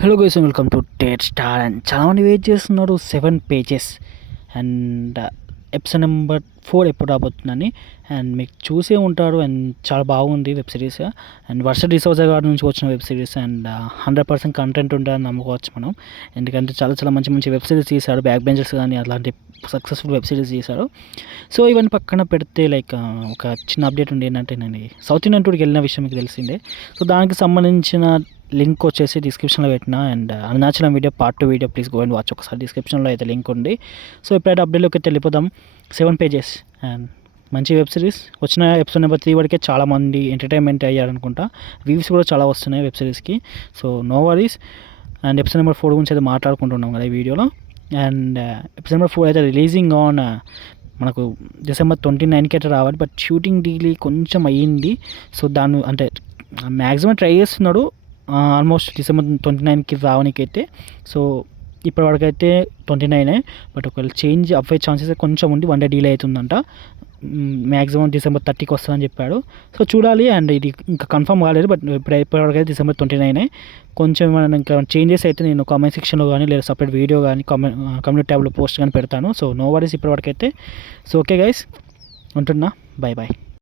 Hello guys, welcome to Tate star. And చాలామంది wait చేస్తున్నారు 7 pages and episode number 4 ఎప్పుడు రాబోతుందని. అండ్ మీకు చూసే ఉంటారు. అండ్ చాలా బాగుంది వెబ్ సిరీస్. అండ్ వర్ష డిసోజా గారి నుంచి వచ్చిన వెబ్ సిరీస్. అండ్ 100% కంటెంట్ ఉంటుందని నమ్ముకోవచ్చు మనం. ఎందుకంటే చాలా చాలా మంచి మంచి వెబ్ సిరీస్ తీశారు. బ్యాక్ బెంచర్స్ కానీ అలాంటి సక్సెస్ఫుల్ వెబ్ సిరీస్ తీశారు. సో ఇవన్నీ పక్కన పెడితే ఒక చిన్న అప్డేట్ ఉంది. ఏంటంటే నేను సౌత్ ఇండియన్ టూర్కి వెళ్ళిన విషయం మీకు తెలిసిందే. సో దానికి సంబంధించిన లింక్ వచ్చేసి డిస్క్రిప్షన్లో పెట్టిన. And Arunachalam video part 2 video please go and watch. ఒకసారి డిస్క్రిప్షన్లో అయితే లింక్ ఉంది. సో ఇప్పుడైతే అప్డేట్లోకి అయితే వెళ్ళిపోదాం. 7 పేజెస్ అండ్ మంచి వెబ్ సిరీస్. వచ్చిన ఎపిసోడ్ నెంబర్ 3 వరకే చాలామంది ఎంటర్టైన్మెంట్ అయ్యారనుకుంటా. వ్యూస్ కూడా చాలా వస్తున్నాయి వెబ్ సిరీస్కి. So no worries. And episode number 4 గురించి అయితే మాట్లాడుకుంటున్నాం కదా ఈ వీడియోలో. అండ్ ఎపిసోడ్ నెంబర్ 4 అయితే రిలీజింగ్ ఆన్ మనకు December 29కి అయితే రావాలి. బట్ షూటింగ్ డీలీ కొంచెం అయ్యింది. సో దాన్ని అంటే మ్యాక్సిమం ట్రై చేస్తున్నాడు ఆల్మోస్ట్ December 29కి రావడానికైతే. సో ఇప్పటివరకు అయితే 29. బట్ ఒకవేళ చేంజ్ అవ్వే ఛాన్సెస్ కొంచెం ఉంది. 1 డే డీలే అవుతుందంట. మ్యాక్సిమం December 30కి వస్తుందని చెప్పాడు. సో చూడాలి. అండ్ ఇది ఇంకా కన్ఫర్మ్ కాలేదు. బట్ ఇప్పటివరకు అయితే December 29. కొంచెం ఏమైనా ఇంకా చేంజెస్ అయితే నేను కామెంట్ సెక్షన్లో కానీ లేదా సపరేట్ వీడియో కానీ కమ్యూనిటీ ట్యాబ్లో పోస్ట్ కానీ పెడతాను. సో నో వరీస్ ఇప్పటివరకు అయితే. సో ఓకే గైస్, ఉంటున్నా. Bye bye.